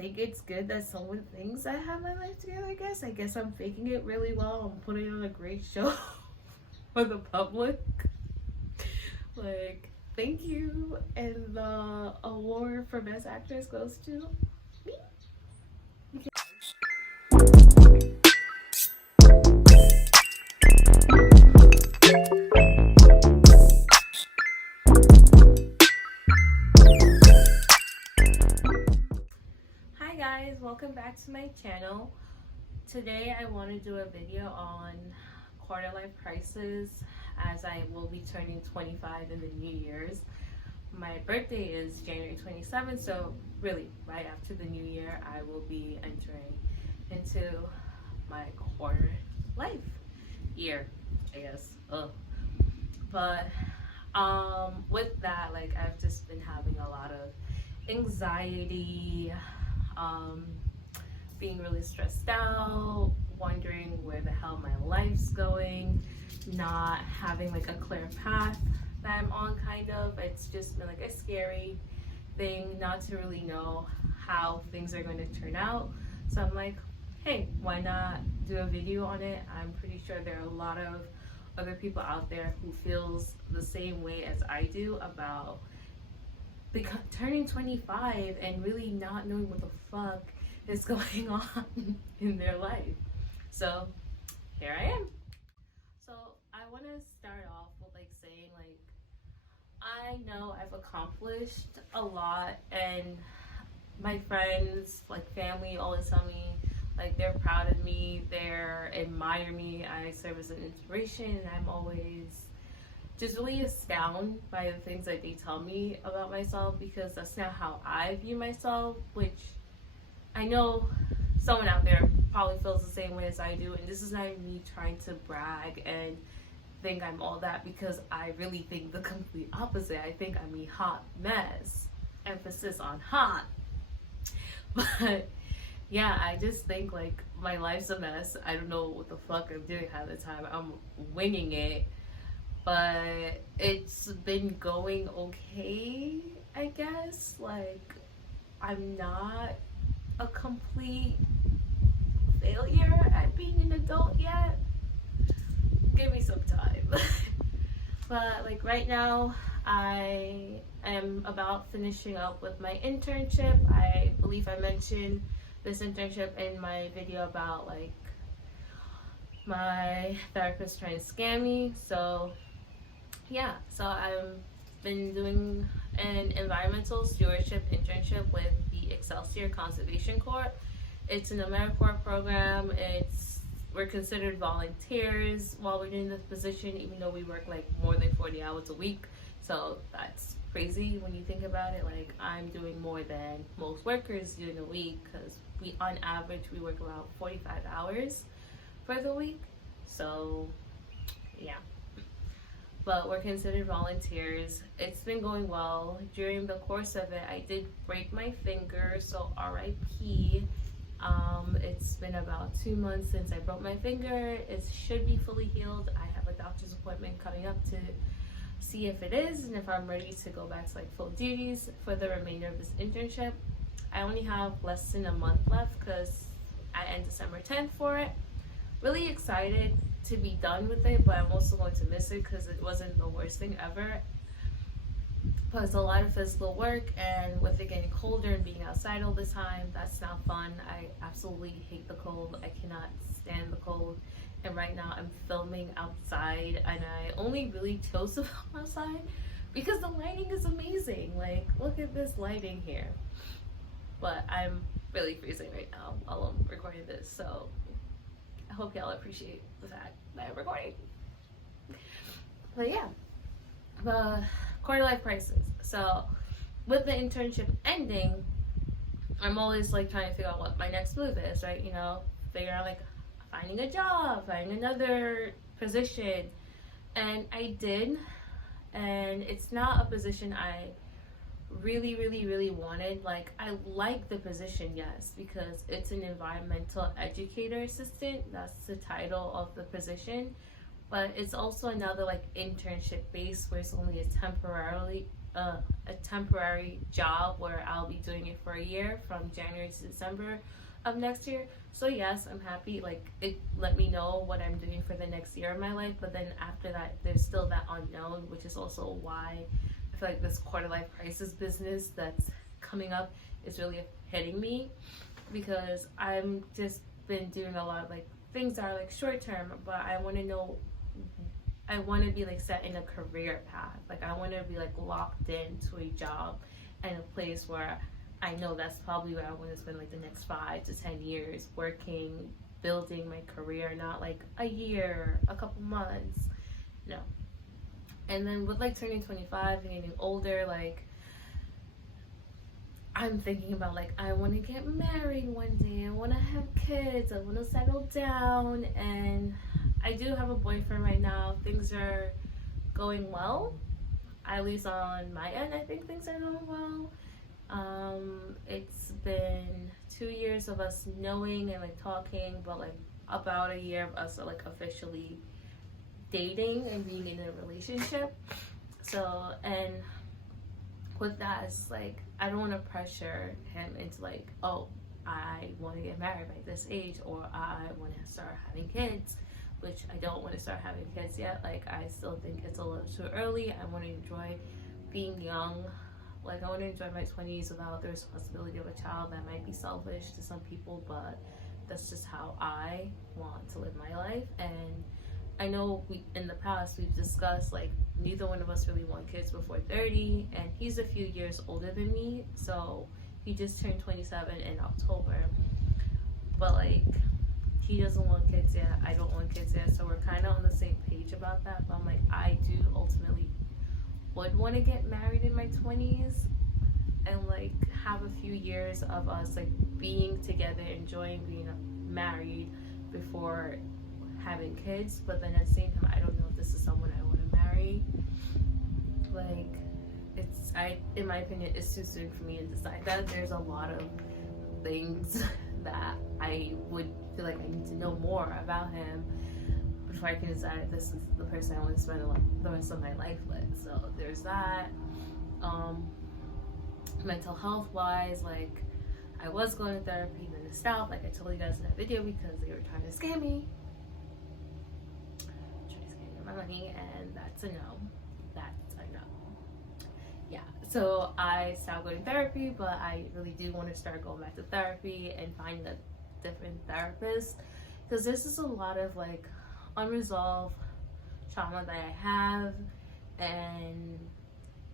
think it's good that someone thinks I have my life together. I guess I'm faking it really well. I'm putting on a great show for the public. Like, thank you. And the award for best actress goes to me. Hi guys, welcome back to my channel. Today I want to do a video on quarter life crisis, as I will be turning 25 in the New Year's. My birthday is January 27th, so really right after the New Year I will be entering into my quarter life year, I guess. But with that, like, I've just been having a lot of anxiety, being really stressed out, wondering where the hell my life's going, not having like a clear path that I'm on, kind of. It's just been like a scary thing not to really know how things are going to turn out. So I'm like, hey, why not do a video on it? I'm pretty sure there are a lot of other people out there who feels the same way as I do about turning 25 and really not knowing what the fuck is going on in their life. So here I am. So I want to start off with like saying, like, I know I've accomplished a lot, and my friends, like family, always tell me like they're proud of me, they admire me, I serve as an inspiration, and I'm always just really astounded by the things that they tell me about myself, because that's not how I view myself, which I know someone out there probably feels the same way as I do. And this is not me trying to brag and think I'm all that, because I really think the complete opposite. I think I'm a hot mess. Emphasis on hot. But yeah, I just think like my life's a mess. I don't know what the fuck I'm doing half the time. I'm winging it. But it's been going okay, I guess. Like, I'm not a complete failure at being an adult yet. Give me some time. But like right now, I am about finishing up with my internship. I believe I mentioned this internship in my video about like my therapist trying to scam me. So yeah, so I've been doing an environmental stewardship internship with the Excelsior Conservation Corps. It's an AmeriCorps program. We're considered volunteers while we're doing this position, even though we work like more than 40 hours a week. So that's crazy when you think about it. Like, I'm doing more than most workers do in a week, because on average we work around 45 hours for the week. So yeah, but we're considered volunteers. It's been going well. During the course of it, I did break my finger, so RIP. It's been about 2 months since I broke my finger. It should be fully healed. I have a doctor's appointment coming up to see if it is, and if I'm ready to go back to like full duties for the remainder of this internship. I only have less than a month left, because I end December 10th for it. Really excited to be done with it, but I'm also going to miss it because it wasn't the worst thing ever. But it's a lot of physical work, and with it getting colder and being outside all the time, that's not fun. I absolutely hate the cold. I cannot stand the cold. And right now I'm filming outside, and I only really chose to film outside because the lighting is amazing. Like, look at this lighting here. But I'm really freezing right now while I'm recording this, so I hope y'all appreciate the fact that I'm recording. But yeah, the quarter life crisis. So with the internship ending, I'm always like trying to figure out what my next move is, right? You know, figure out like finding a job, finding another position. And I did, and it's not a position I really wanted. Like, I like the position, yes, because it's an environmental educator assistant. That's the title of the position. But it's also another like internship base where it's only a a temporary job where I'll be doing it for a year from January to December of next year. So yes, I'm happy. Like, it let me know what I'm doing for the next year of my life. But then after that, there's still that unknown, which is also why I feel like this quarter life crisis business that's coming up is really hitting me, because I'm just been doing a lot of like things that are like short term, but I want to know, I want to be like set in a career path. Like, I want to be like locked into a job and a place where I know that's probably where I want to spend like the next 5 to 10 years working, building my career, not like a year, a couple months. No. And then with like turning 25 and getting older, like, I'm thinking about like, I want to get married one day, I want to have kids, I want to settle down, and I do have a boyfriend right now. Things are going well, at least on my end. I think things are going well. It's been 2 years of us knowing and like talking, but like about a year of us like officially dating and being in a relationship. So, and with that, it's like, I don't want to pressure him into like, oh, I want to get married by this age, or I want to start having kids, which I don't want to start having kids yet. Like, I still think it's a little too early. I want to enjoy being young. Like, I want to enjoy my 20s without the responsibility of a child. That might be selfish to some people, but that's just how I want to live my life. And I know in the past we've discussed like neither one of us really want kids before 30, and he's a few years older than me, so he just turned 27 in October. But like, he doesn't want kids yet, I don't want kids yet, so we're kind of on the same page about that. But I'm like, I do ultimately would want to get married in my 20s and like have a few years of us like being together, enjoying being married before having kids. But then at the same time, I don't know if this is someone I want to marry. Like, in my opinion, it's too soon for me to decide that. There's a lot of things that I would feel like I need to know more about him before I can decide if this is the person I want to spend the rest of my life with. So there's that. Mental health wise, like, I was going to therapy, then it stopped, like I told you guys in that video, because they were trying to scam me. My money, and that's a no. That's a no. Yeah, so I stopped going to therapy, but I really do want to start going back to therapy and finding a different therapist, because this is a lot of like unresolved trauma that I have, and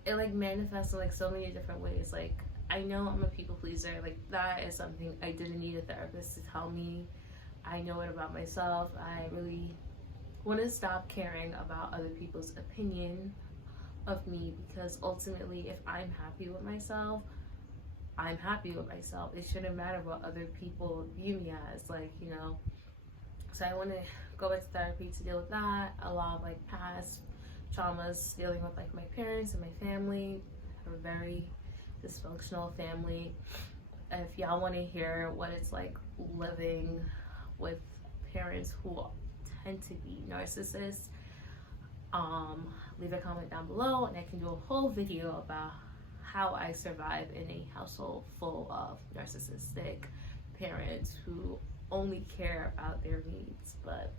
it like manifests in like so many different ways. Like, I know I'm a people pleaser, like that is something I didn't need a therapist to tell me. I know it about myself. I really want to stop caring about other people's opinion of me, because ultimately, if I'm happy with myself, I'm happy with myself. It shouldn't matter what other people view me as, like, you know. So I want to go back to therapy to deal with that. A lot of like past traumas, dealing with like my parents and my family. I have a very dysfunctional family. If y'all want to hear what it's like living with parents who tend to be narcissists, leave a comment down below and I can do a whole video about how I survive in a household full of narcissistic parents who only care about their needs. But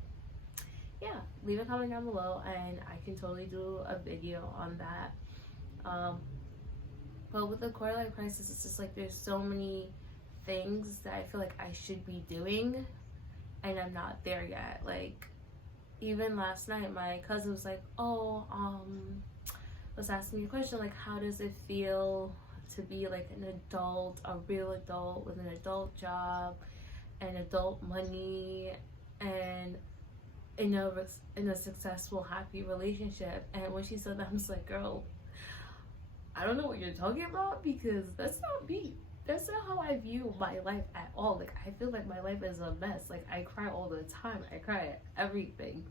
yeah, leave a comment down below and I can totally do a video on that. But with the quarter life crisis, it's just like there's so many things that I feel like I should be doing and I'm not there yet. Like, even last night my cousin was like, was asking me a question like, how does it feel to be like an adult, a real adult with an adult job and adult money and in a successful, happy relationship? And when she said that, I was like, girl, I don't know what you're talking about, because that's not me. That's not how I view my life at all. Like, I feel like my life is a mess. Like, I cry all the time. I cry at everything.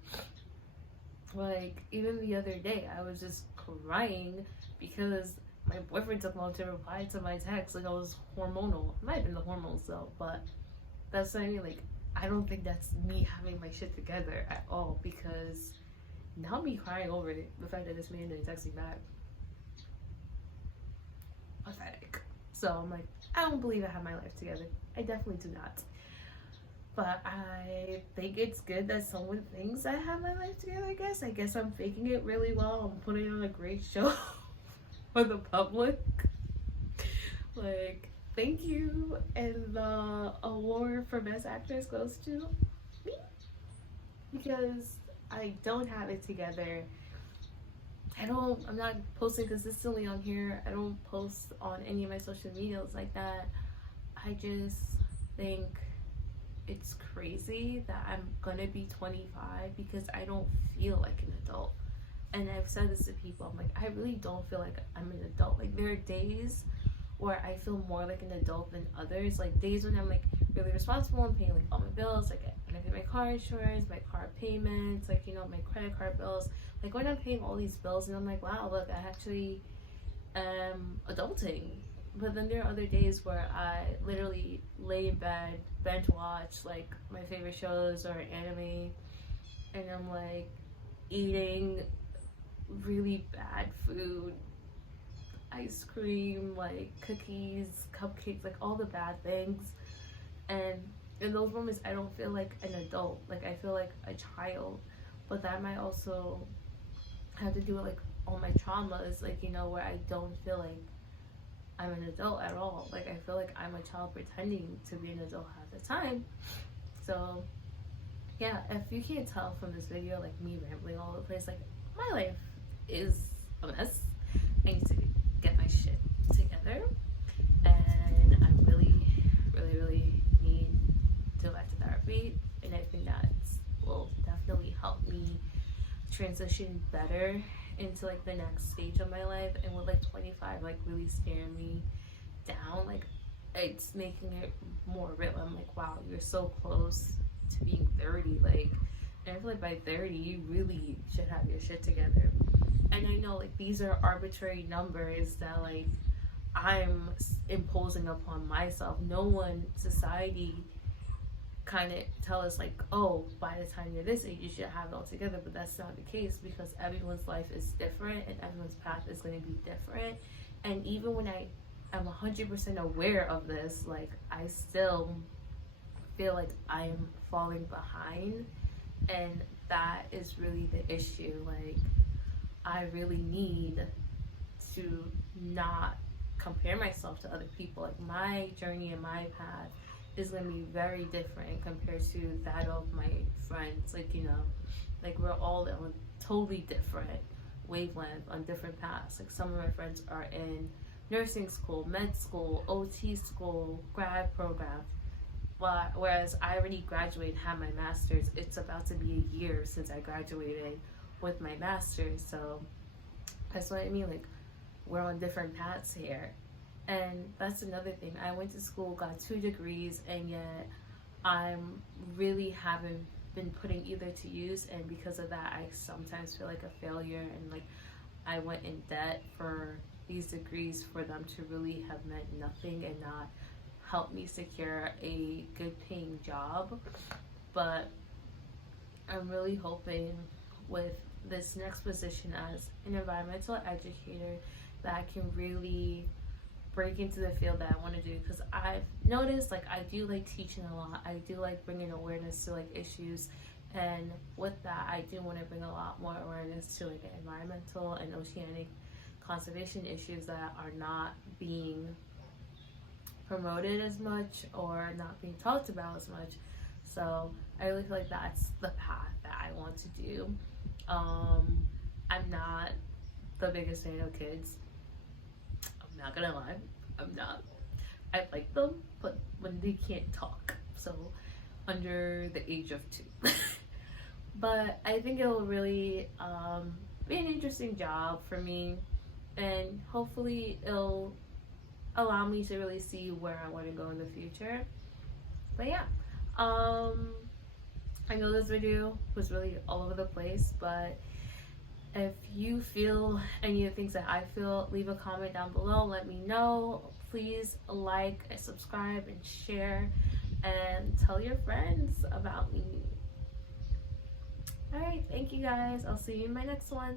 Like, even the other day, I was just crying because my boyfriend took long to reply to my text. Like, I was hormonal. It might have been the hormones, though, but that's what I mean. Like, I don't think that's me having my shit together at all, because now me crying over it, the fact that this man didn't text me back. pathetic. So I'm like, I don't believe I have my life together. I definitely do not. But I think it's good that someone thinks I have my life together, I guess. I guess I'm faking it really well. I'm putting on a great show for the public. Like, thank you. And the award for Best Actress goes to me. Because I don't have it together. I'm not posting consistently on here. I don't post on any of my social medias like that. I just think it's crazy that I'm gonna be 25 because I don't feel like an adult. And I've said this to people, I'm like, I really don't feel like I'm an adult. Like, there are days where I feel more like an adult than others. Like, days when I'm like really responsible and paying like all my bills, like when I pay my car insurance, my car payments, like, you know, my credit card bills. Like, when I'm paying all these bills and I'm like, wow, look, I actually am adulting. But then there are other days where I literally lay in bed, binge watch like my favorite shows or anime, and I'm like eating really bad food, ice cream, like cookies, cupcakes, like all the bad things. And in those moments, I don't feel like an adult. Like, I feel like a child. But that might also have to do with like all my traumas, like, you know, where I don't feel like I'm an adult at all. Like, I feel like I'm a child pretending to be an adult half the time. So yeah, if you can't tell from this video, like me rambling all over the place, like my life is a mess. I need to get my shit together, and I really need to go back to therapy, and I think that will definitely help me transition better into like the next stage of my life. And with like 25 like really staring me down, like it's making it more real. I'm like, wow, you're so close to being 30. Like, and I feel like by 30 you really should have your shit together. And I know like these are arbitrary numbers that like I'm imposing upon myself. No one, society kind of tell us like, oh, by the time you're this age you should have it all together. But that's not the case, because everyone's life is different and everyone's path is going to be different. And even when I am 100% aware of this, like I still feel like I am falling behind, and that is really the issue. Like, I really need to not compare myself to other people. Like, my journey and my path is going to be very different compared to that of my friends. Like, you know, like we're all on totally different wavelength on different paths. Like, some of my friends are in nursing school, med school, OT school, grad program, whereas I already graduated and have my master's. It's about to be a year since I graduated with my master's. So that's what I mean, like we're on different paths here. And that's another thing. I went to school, got 2 degrees, and yet I'm really haven't been putting either to use. And because of that, I sometimes feel like a failure, and like I went in debt for these degrees for them to really have meant nothing and not help me secure a good paying job. But I'm really hoping with this next position as an environmental educator that I can really break into the field that I want to do, because I've noticed like I do like teaching a lot. I do like bringing awareness to like issues, and with that I do want to bring a lot more awareness to like environmental and oceanic conservation issues that are not being promoted as much or not being talked about as much. So I really feel like that's the path that I want to do. I'm not the biggest fan of kids. I'm not gonna lie, I'm not. I like them, but when they can't talk, so under the age of 2. But I think it will really be an interesting job for me, and hopefully it'll allow me to really see where I want to go in the future. But yeah, I know this video was really all over the place, but if you feel any of the things that I feel, leave a comment down below. Let me know. Please like and subscribe and share, and tell your friends about me. Alright, thank you guys. I'll see you in my next one.